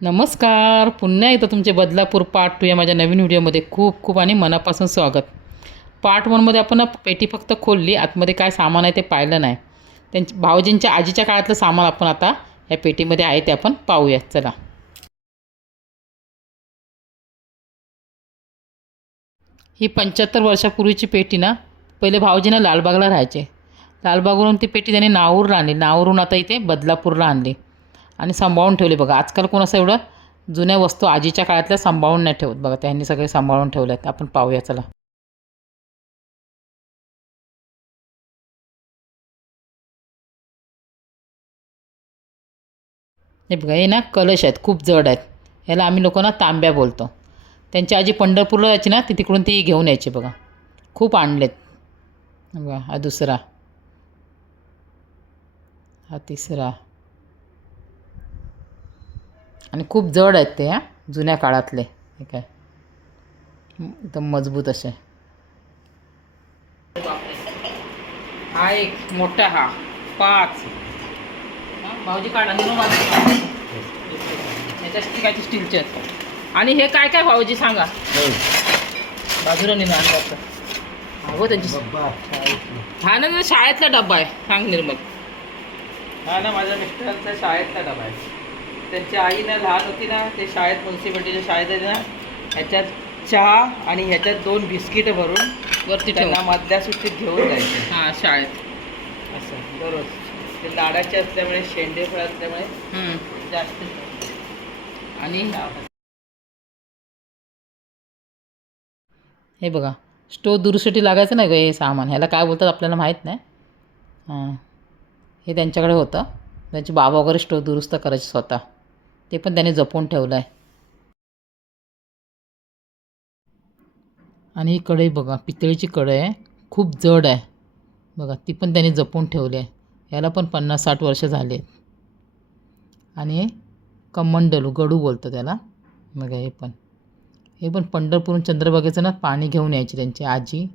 नमस्कार. पुन्हा एकदा तुमचे बदलापूर पार्ट टू या माझ्या नवीन व्हिडिओमध्ये खूप खूप आणि मनापासून स्वागत. पार्ट वनमध्ये आपण पेटी फक्त खोलली आतमध्ये काय सामान आहे ते पाहिलं नाही. त्यांच्या भाऊजींच्या आजीच्या काळातलं सामान आपण आता या पेटीमध्ये आहे ते आपण पाहूयात. चला. ही पंच्याहत्तर वर्षापूर्वीची पेटी ना पहिले भाऊजींना लालबागला राहायचे. लालबागवरून ती पेटी त्यांनी नावूर आणली नावरून आता इथे बदलापूरला आणली. आणि सांभाळून ठेवली. बघा आजकाल कोण असं एवढं जुन्या वस्तू आजीच्या काळातल्या सांभाळून नाही ठेवत. बघा त्यांनी सगळे सांभाळून ठेवले आहेत आपण पाहूया चला. हे बघा हे ना कलश आहेत खूप जड आहेत. ह्याला आम्ही लोकांना तांब्या बोलतो. त्यांची आजी पंढरपूरला यायची ना ती तिकडून ती घेऊन यायची बघा. खूप आणलेत. बघा हा दुसरा. हा तिसरा. आणि खूप जड आहेत ते हां. जुन्या काळातले. हे काय? एकदम मजबूत असे. हा एक मोठा हा. पाच. भाऊजी काढा याच्या काय स्टीलचे आहेत. आणि हे काय काय भाऊजी सांगा? बाजूला नेलं आणलं हो त्यांची हा ना शाळेतला डब्बा आहे. सांग निर्मल. हा ना माझ्या मिस्टरांचा शाळेतला डबा आहे. त्यांची आई ना लहान होती ना ते शाळेत म्युन्सिपाल्टीच्या शाळेत आहे ना ह्याच्यात चहा आणि ह्याच्यात दोन बिस्किटं भरून वरती त्यांना मधल्या सुट्टीत घेऊन जायचे. हां शाळेत. असं दररोज. ते लाडाचे असल्यामुळे शेंडे फळ असल्यामुळे. जास्त आणि? हे बघा स्टोव दुरुस्तीसाठी लागायचं नाही ग हे सामान? ह्याला काय बोलतात आपल्याला माहीत नाही. हां. हे त्यांच्याकडे होतं. त्यांचे बाबा वगैरे स्टोव दुरुस्त करायचे स्वतः. ते पण त्याने जपून ठेवलं आहे आणि ही कढई बघा पितळीची कढई आहे. खूप जड आहे. बघा ती पण त्याने जपून ठेवली आहे. याला पण पन्नास साठ वर्ष झाले आहेत आणि कमंडलू गडू बोलतं त्याला. बघा हे पण. हे पण पंढरपूरून चंद्रबागेचं ना पाणी घेऊन यायची त्यांची आजी.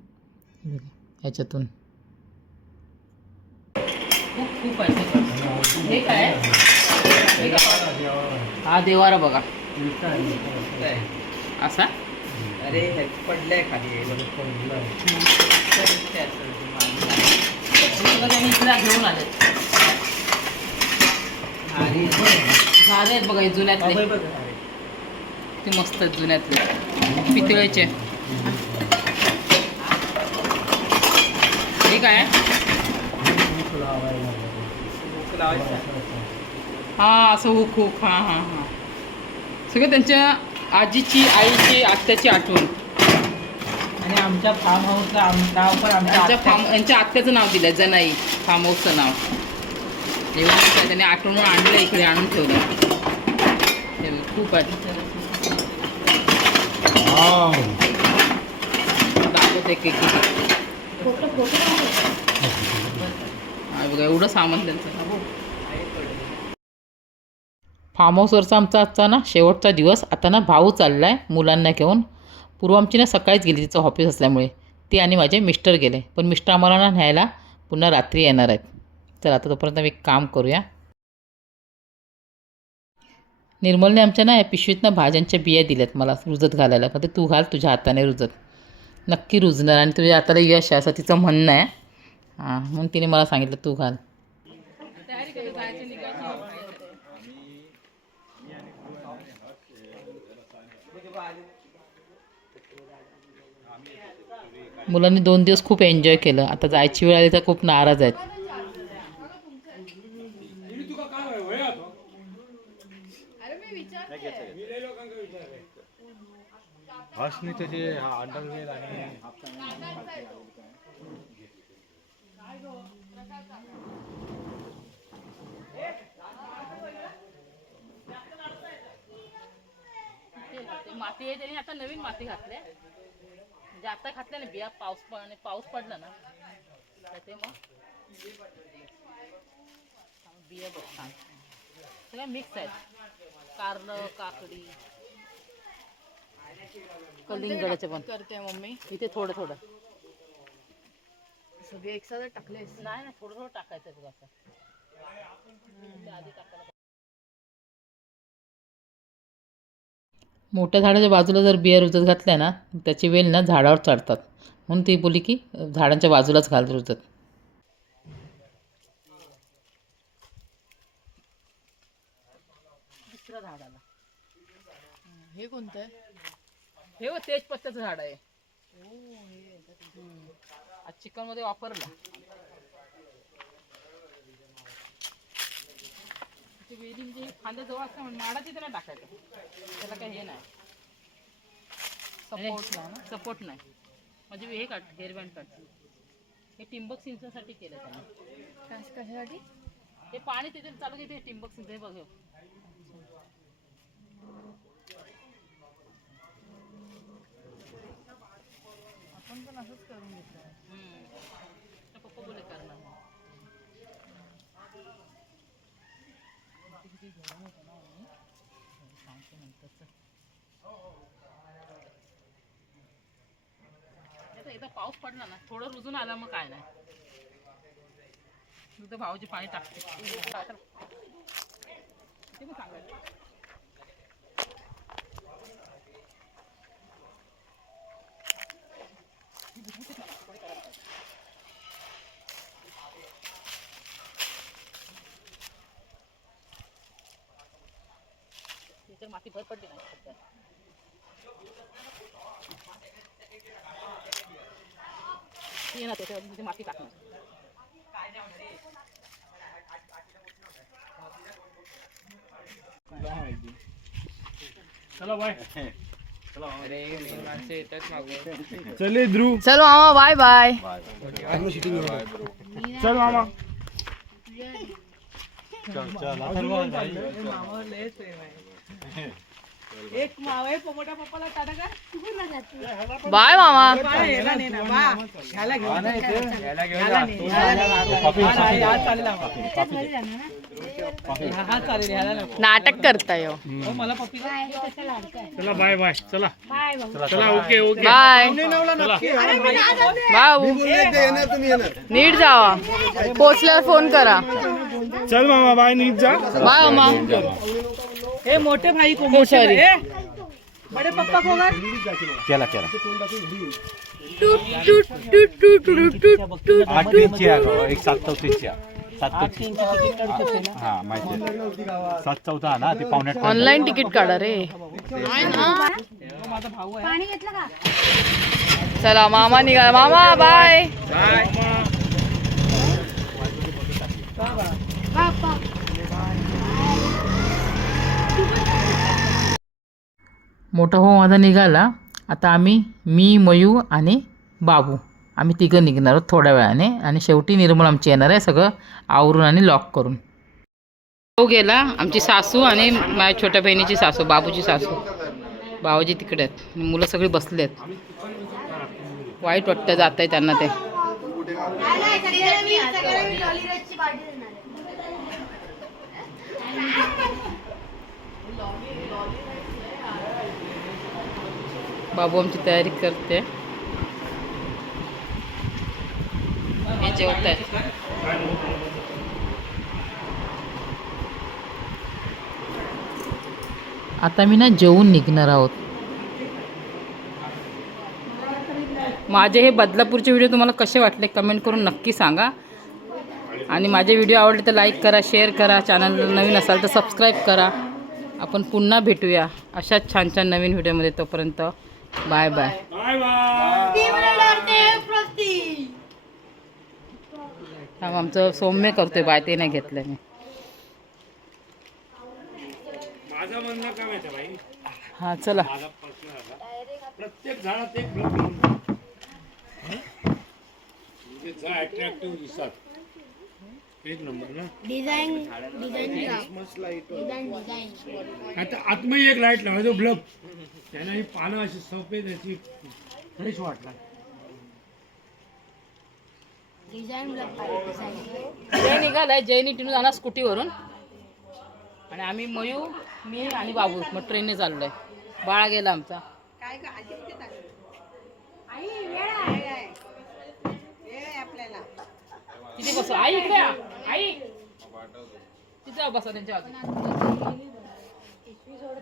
याच्यातून. खूप खूप आहे. हे काय? हा देवारा बघा? असा? अरे हे पडलंय खाली. घेऊन आले झाले आहेत बघा जुन्यातले. ते मस्त आहेत जुन्यातले. पितळेचे. हे काय. हा असं हुक हुक हां हां हां. सगळं त्यांच्या आजीची आईची आत्याची आठवण. आणि आमच्या फार्म हाऊसला आम नाव पण आमच्या फार्म यांच्या आत्याचं नाव दिलं जनाई. फार्म हाऊसचं नाव. एवढं त्याने आठवण आणलं इकडे आणून ठेवलं हे खूप आहे. दाखवते एक एक हा बघा एवढं सामान त्यांचं. फार्म हाऊसवरचा आमचा आजचा ना शेवटचा दिवस. आता ना भाऊ चालला आहे मुलांना घेऊन. पूर्व आमची ना सकाळीच गेली तिचं ऑफिस असल्यामुळे. ती आणि माझे मिस्टर गेले. पण मिस्टर आम्हाला ना न्यायला पुन्हा रात्री येणार आहेत. तर आता तोपर्यंत आम्ही एक काम करूया. निर्मलने आमच्या ना या पिशवीतनं भाज्यांच्या बिया दिल्यात मला रुजत घालायला. पण ते तू घाल तुझ्या हाताने रुजत. नक्की रुजणार आणि तुझ्या हाताला यश आहे असं तिचं म्हणणं आहे. हां म्हणून तिने मला सांगितलं तू घाल. मुलांनी दोन दिवस खूप एन्जॉय केलं. आता जायची वेळ आली तर खूप नाराज आहेत. हसनीचं जे अंडरवेअर आणि माती आहे त्यांनी आता नवीन माती घातली म्हणजे आता घातल्या ना बिया पाऊस पण पाऊस पडला ना. तर ते मग बिया बघ सगळ्या मिक्स आहेत. कारलं काकडी. कलिंगडाचे पण. करते मम्मी. इथे थोडं थोडं. सगळे एकसाथ टाकलेस. नाही ना थोडं थोडं टाकायचं आहे बघ असं मोठ्या झाडाच्या बाजूला जर बिया रुजत घातल्या ना त्याची वेल ना झाडावर चढतात. म्हणून ती बोली की झाडांच्या बाजूलाच घाल रुजत. दुसऱ्या झाडाला. हे कोणतं हे हो तेजपत्त्याचं झाड आहे. चिकनमध्ये आज वापरला. वेली म्हणजे हे जवळ असतं म्हणून माडा तिथे नाही टाकायचं त्याला काही हे नाही सपोर्ट नाही सपोर्ट नाही म्हणजे हे काढ हेअर बँड काढ हे टिंबक सिंचनासाठी केलं त्याने कशासाठी हे पाणी तिथे चालू तिथे टिंबक सिंचन हे बघ हे. आपण पण असंच करून घेतलं हम्म. तर पप्पा बोले करणार किती गरम होतं ना सांगते नंतरचं. एकदा पाऊस पडला ना थोडं रुजून आलं मग काय नाही. तू तर भाऊची पाणी टाकते ते भर पडली नाही सध्या. ये ना त्याच्यावर म्हणजे माती टाकणार. चला बाय. चलो मामा बाय बाय. चल मामा. एक पप्पाला टाटा का बाय मामा. ह्याला नाही ना बा. ह्याला घेऊन. हा चालेल ह्याला नको. नाटक करताय हो. हो, मला पप्पी चला बाय बाय. चला. चला ओके ओके. बाय. बाय नीट जावा. पोचल्यावर फोन करा. चल मामा बाय नीट जा. बाय मामा. हे मोठे भाई को हो, मोठे sorry. भाई, ए, बड़े पप्पा को कर केला केला आठ तीनची आहे गं, एक सात चौतीसची आहे. सात आठ तीनची तिकीट काढू शकते ना? हा माहिती आहे. सात चौदा ना ते पावणे आठ ऑनलाईन तिकीट काढा रे. हो, माझा भाऊ आहे चला मामा निघा. मामा बाय मोठा भाऊ माझा निघाला. आता आम्ही मी मयू आणि बाबू. आम्ही तिघं निघणार आहोत थोड्या वेळाने. आणि शेवटी निर्मल आमची येणार आहे सगळं आवरून आणि लॉक करून. हो गेला आमची सासू आणि माझ्या छोट्या बहिणीची सासू बाबूची सासू. बाबाजी तिकडे आहेत. मुलं सगळी बसली आहेत. वाईट वाटतं जात आहे त्यांना ते. बाबू आमची तयारी करते. हे जेवत आहे आता मी ना जेवून निघणार आहोत. माझे हे बदलापूरचे व्हिडिओ तुम्हाला कसे वाटले कमेंट करून नक्की सांगा. आणि माझे व्हिडिओ आवडले तर लाईक करा शेअर करा चॅनल नवीन असाल तर सबस्क्राईब करा. आपण पुन्हा भेटूया अशाच छान छान नवीन व्हिडिओमध्ये तोपर्यंत. Bye bye. Bye bye. थांब आमचं सौम्य करतोय बाय ते नाही घेतलं मी. माझं म्हणणं काय माहिती बाई? हां चला. प्रत्येक झाडात एक. म्हणजे अट्रॅक्टिव्ह दिसतात. एक नंबर ना? डिझाईन डिझाईन आता आतमध्ये एक लाइट लावायचो ब्लब त्याने ही पानं अशी सफेद अशी फ्रेश वाटला. डिझाईन जय निघालाय जयनी टिनू जाणार स्कूटीवरून. आणि आम्ही मयू मी आणि बाबू मग ट्रेनने चाललोय. बाळा गेला आमचा. तिथे बस आई इकडे तिथे बसा.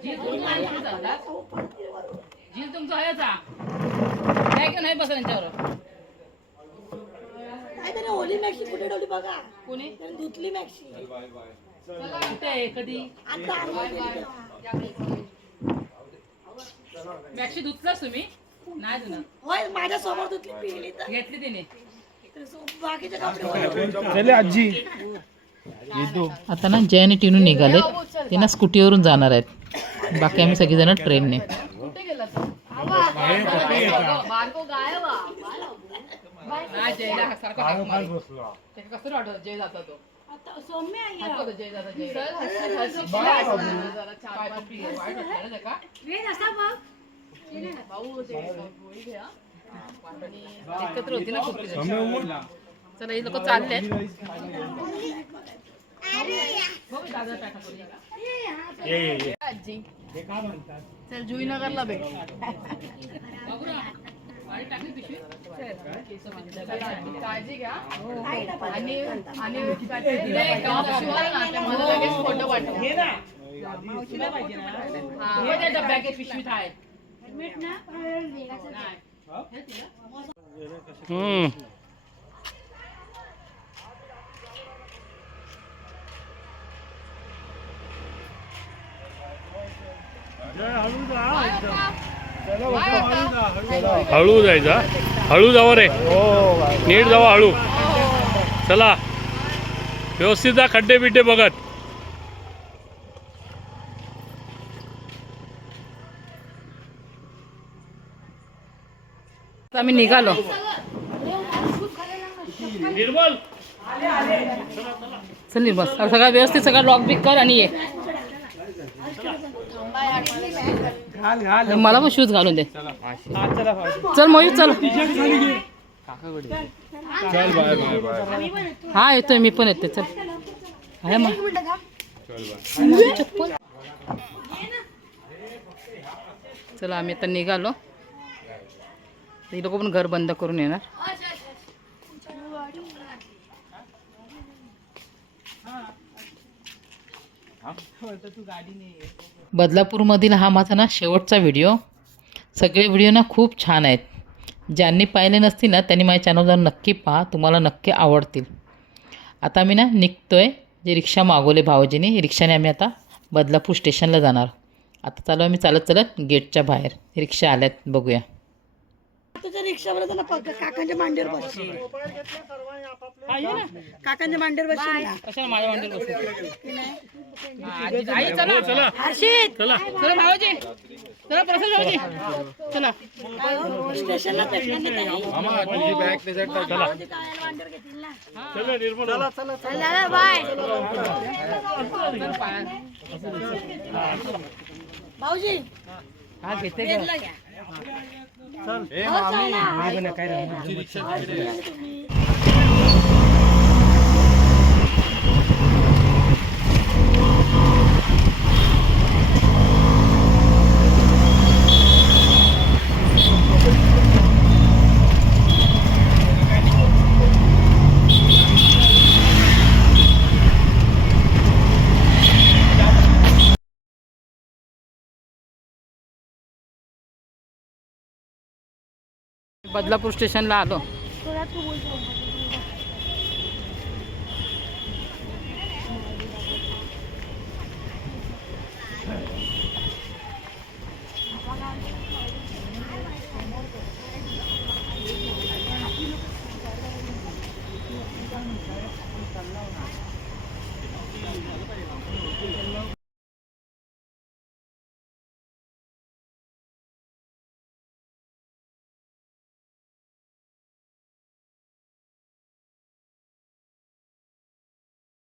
ही दोन माणसं चालतात. तुमचा ह्याचा. काय की नाही बसा त्यांच्यावर? ओली मॅक्सी कुठे ठेवली बघा. कोणी? त्याने धुतली मॅक्सी. कुठे आहे कधी आता तेव्हा. मॅक्सी धुतलास तुम्ही? नाही धुणार. होय माझ्यासमोर धुतली तर. घेतली तिने. तर सो- बाकीचे कपडे चले आजी. आता ना जय आणि टिनू निघाले ते ना स्कूटीवरून जाणार आहेत. बाकी आम्ही सगळेजण ट्रेनने. हाक होतं ना त्याका? वेळ असा बघ हे चालले आजी चल जुईनगरला भेट. काळजी घ्या. आणि आणि मला लगेच फोटो पाठव. घे ना. डब्याचे पिशवीत आहेत हेल्मेट ना. वेगाचं हळू जायचा. हळू जावं रे. नीट जावा हळू. चला. व्यवस्थित जा खड्डे बिड्डे बघत. आम्ही निघालो. निर्मल चल बस सगळा सगळं व्यवस्थित सगळं लॉक बिक कर आणि ये. घाल घाल. मला पण शूज घालून दे. हा चला मयूर चल. हा येतोय मी पण येते. चल. आहे मग. चप्पल चला आम्ही आता निघालो. लोक पण घर बंद करून येणार. बदलापूरमधील हा माझा ना शेवटचा व्हिडिओ सगळे व्हिडिओ ना खूप छान आहेत. ज्यांनी पाहिले नसतील ना त्यांनी माझ्या चॅनलला नक्की पहा. तुम्हाला नक्की आवडतील. आता मी ना निघतो आहे जे रिक्षा मागवले भावजीने रिक्षाने आम्ही आता बदलापूर स्टेशनला जाणार. आता चालू आम्ही चालत चालत गेटच्या बाहेर. रिक्षा आल्यात बघूया. तुझ्या रिक्षावर जाणं पग- काकांच्या मांडीवर बसशील. काकांच्या मांडीवर बसशील ना. कशाला माझ्या मांडीवर आई चला चला हर्षित. चला. भाऊजी चला प्रसाद भाऊजी चला. स्टेशनला भेटणार नाही ताई. भाऊजी काय मांडीवर घेतील ना. चल बाय. भाऊजी हा घेते घ्या. हो, चला. बदलापूर स्टेशनला आलो.